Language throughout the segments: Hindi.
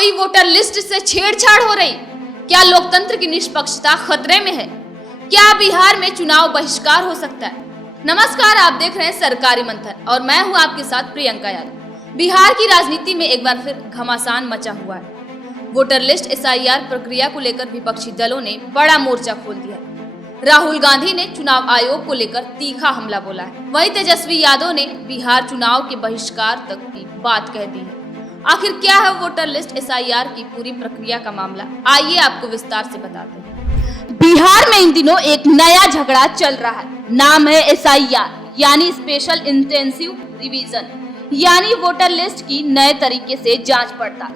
वाकई वोटर लिस्ट से छेड़छाड़ हो रही? क्या लोकतंत्र की निष्पक्षता खतरे में है? क्या बिहार में चुनाव बहिष्कार हो सकता है? नमस्कार, आप देख रहे हैं सरकारी मंथन और मैं हूं आपके साथ प्रियंका यादव। बिहार की राजनीति में एक बार फिर घमासान मचा हुआ है। वोटर लिस्ट SIR प्रक्रिया को लेकर विपक्षी दलों ने बड़ा मोर्चा खोल दिया है। राहुल गांधी ने चुनाव आयोग को लेकर तीखा हमला बोला है। वहीं तेजस्वी यादव ने बिहार चुनाव के बहिष्कार तक की बात कह दी है। आखिर क्या है वोटर लिस्ट SIR की पूरी प्रक्रिया का मामला, आइए आपको विस्तार से बताते हैं। बिहार में इन दिनों एक नया झगड़ा चल रहा है। नाम है SIR यानी स्पेशल इंटेंसिव रिवीजन, यानी वोटर लिस्ट की नए तरीके से जांच पड़ताल।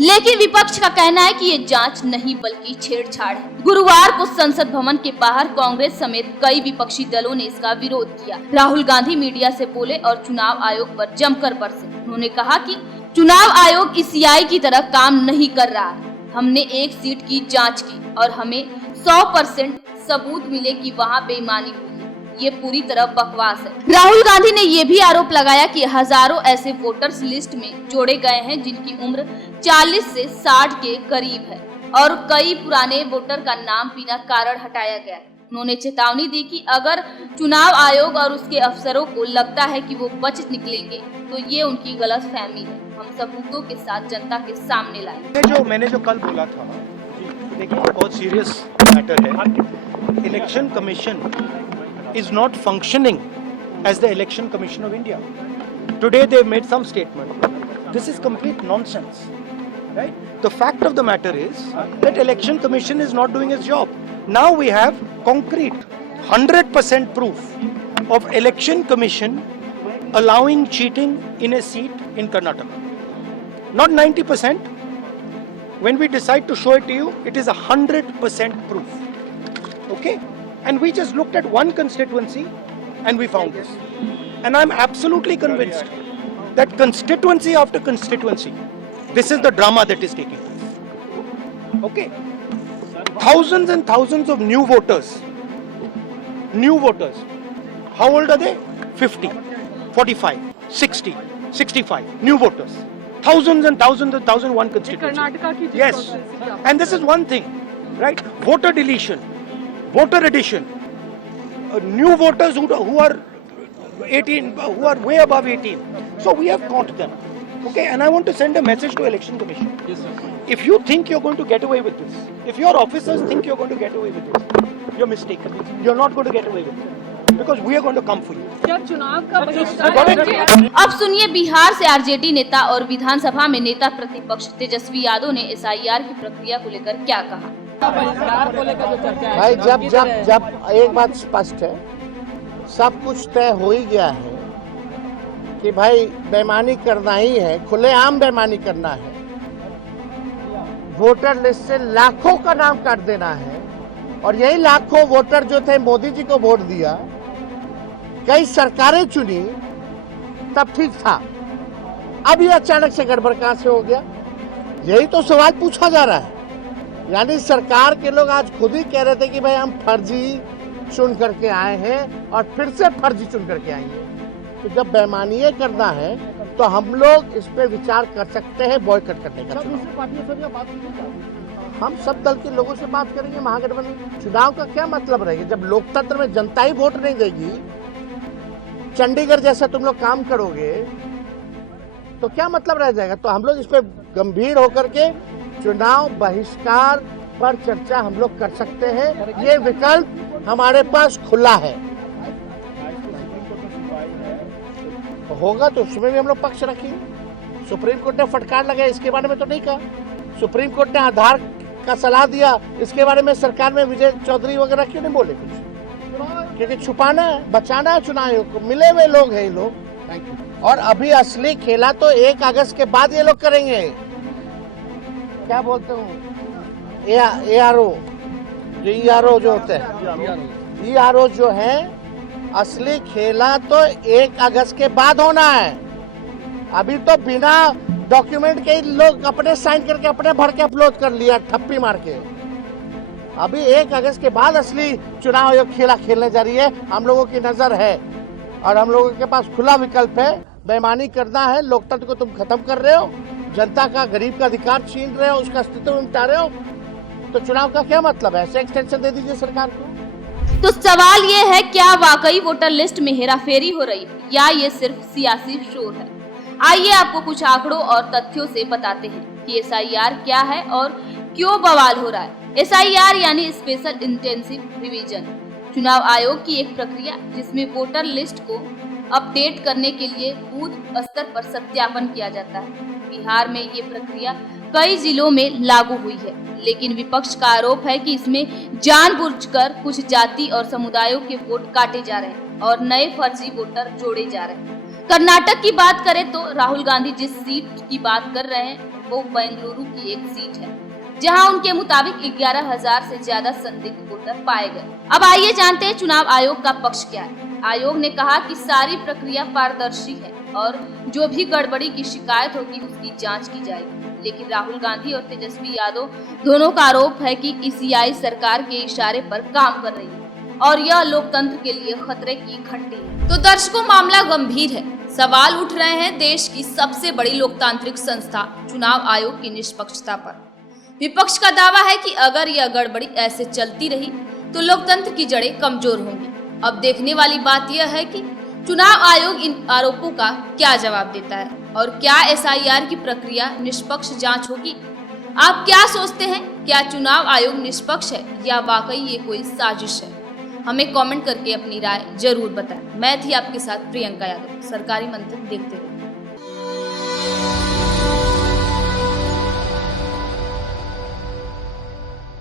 लेकिन विपक्ष का कहना है कि ये जांच नहीं बल्कि छेड़छाड़ है। गुरुवार को संसद भवन के बाहर कांग्रेस समेत कई विपक्षी दलों ने इसका विरोध किया। राहुल गांधी मीडिया से बोले और चुनाव आयोग पर जमकर बरसे। उन्होंने कहा कि चुनाव आयोग ECI की तरह काम नहीं कर रहा है। हमने एक सीट की जांच की और हमें 100% सबूत मिले कि वहाँ बेईमानी हुई है। ये पूरी तरह बकवास है। राहुल गांधी ने ये भी आरोप लगाया कि हजारों ऐसे वोटर्स लिस्ट में जोड़े गए हैं जिनकी उम्र 40 से 60 के करीब है और कई पुराने वोटर का नाम बिना कारण हटाया गया है। उन्होंने चेतावनी दी कि अगर चुनाव आयोग और उसके अफसरों को लगता है कि वो बच निकलेंगे तो ये उनकी गलतफहमी है। हम सबूतों के साथ जनता के सामने लाएंगे। मैंने जो कल बोला था, देखिए बहुत सीरियस मैटर है। Election commission is not functioning as the Election Commission of India. Today they have made some statement. This is complete nonsense, right? The fact of the matter is that Election Commission is not doing its job. Now we have concrete 100% proof of Election Commission allowing cheating in a seat in Karnataka. Not 90%. When we decide to show it to you, it is 100% proof. Okay? And we just looked at one constituency and we found this. And I'm absolutely convinced that constituency after constituency, this is the drama that is taking place. Okay? Thousands and thousands of new voters. New voters. How old are they? 50, 45, 60, 65. New voters. Thousands and thousands and thousands, one constituency. Yes. And this is one thing, right? Voter deletion. Voter addition, new voters who are 18, who are way above 18. So we have caught them. Okay, and I want to send a message to Election Commission. Yes, sir. If you think you're going to get away with this, if your officers think you're going to get away with this, you're mistaken. You're not going to get away with it because we are going to come for you. जब चुनाव का बहिष्कार। अब सुनिए बिहार से RJD नेता और विधानसभा में नेता प्रतिपक्ष तेजस्वी यादव ने SIR की प्रक्रिया को लेकर क्या कहा। भाई जब एक बात स्पष्ट है, सब कुछ तय हो ही गया है कि भाई बेईमानी करना ही है, खुलेआम बेईमानी करना है। वोटर लिस्ट से लाखों का नाम काट देना है और यही लाखों वोटर जो थे मोदी जी को वोट दिया, कई सरकारें चुनी, तब ठीक था। अब ये अचानक से गड़बड़ कहां से हो गया, यही तो सवाल पूछा जा रहा है। यानी सरकार के लोग आज खुद ही कह रहे थे कि भाई हम फर्जी चुन करके आए हैं और फिर से फर्जी चुन करके आएंगे। तो जब बेईमानी करना है तो हम लोग इस पे विचार कर सकते हैं बॉयकॉट करने का। हम सब दल के लोगों से बात करेंगे। महागठबंधन चुनाव का क्या मतलब रहेगा जब लोकतंत्र में जनता ही वोट नहीं देगी? चंडीगढ़ जैसा तुम लोग काम करोगे तो क्या मतलब रह जाएगा? तो हम लोग इस पे गंभीर होकर के चुनाव बहिष्कार पर चर्चा हम लोग कर सकते हैं। ये विकल्प हमारे पास खुला है। होगा तो उसमें भी हम लोग पक्ष रखेंगे। सुप्रीम कोर्ट ने फटकार लगाया, इसके बारे में तो नहीं कहा। सुप्रीम कोर्ट ने आधार का सलाह दिया, इसके बारे में सरकार में विजय चौधरी वगैरह क्यों नहीं बोले कुछ? क्योंकि छुपाना है, बचाना है चुनाव आयोग को। मिले हुए लोग हैं ये लोग। और अभी असली खेला तो 1 अगस्त के बाद ये लोग करेंगे। क्या बोलते हो, ARO जो ERO जो होते हैं, ERO जो है, असली खेला तो 1 अगस्त के बाद होना है। अभी तो बिना डॉक्यूमेंट के लोग अपने साइन करके अपने भर के अपलोड कर लिया, ठप्पी मार के। अभी 1 अगस्त के बाद असली चुनाव आयोग खेला खेलने जा रही है। हम लोगों की नजर है और हम लोगों के पास खुला विकल्प है। बेईमानी करना है, लोकतंत्र को तुम खत्म कर रहे हो, जनता का, गरीब का अधिकार छीन रहे हो, उसका अस्तित्व मिटा रहे हो, तो चुनाव का क्या मतलब है? ऐसे एक्सटेंशन दे दीजिए सरकार को। तो सवाल ये है, क्या वाकई वोटर लिस्ट में हेराफेरी हो रही है या ये सिर्फ सियासी शोर है? आइए आपको कुछ आंकड़ों और तथ्यों से बताते हैं कि SIR क्या है और क्यों बवाल हो रहा है। SIR यानी स्पेशल इंटेंसिव रिवीजन, चुनाव आयोग की एक प्रक्रिया जिसमें वोटर लिस्ट को अपडेट करने के लिए बूथ स्तर पर सत्यापन किया जाता है। बिहार में ये प्रक्रिया कई जिलों में लागू हुई है, लेकिन विपक्ष का आरोप है कि इसमें जानबूझकर कुछ जाति और समुदायों के वोट काटे जा रहे हैं और नए फर्जी वोटर जोड़े जा रहे हैं। कर्नाटक की बात करें तो राहुल गांधी जिस सीट की बात कर रहे हैं वो बेंगलुरु की एक सीट है, जहां उनके मुताबिक 11,000 से ज्यादा संदिग्ध वोटर पाए गए। अब आइए जानते हैं चुनाव आयोग का पक्ष क्या है। आयोग ने कहा कि सारी प्रक्रिया पारदर्शी है और जो भी गड़बड़ी की शिकायत होगी उसकी जांच की जाएगी। लेकिन राहुल गांधी और तेजस्वी यादव दोनों का आरोप है कि ECI सरकार के इशारे पर काम कर रही है और यह लोकतंत्र के लिए खतरे की घंटी है। तो दर्शकों, मामला गंभीर है। सवाल उठ रहे हैं देश की सबसे बड़ी लोकतांत्रिक संस्था चुनाव आयोग की निष्पक्षता पर। विपक्ष का दावा है कि अगर यह गड़बड़ी ऐसे चलती रही तो लोकतंत्र की जड़ें कमजोर होंगी। अब देखने वाली बात यह है कि चुनाव आयोग इन आरोपों का क्या जवाब देता है और क्या SIR की प्रक्रिया निष्पक्ष जांच होगी। आप क्या सोचते हैं? क्या चुनाव आयोग निष्पक्ष है या वाकई ये कोई साजिश है? हमें कमेंट करके अपनी राय जरूर बताएं। मैं थी आपके साथ प्रियंका यादव। सरकारी मंथन देखते रहिए।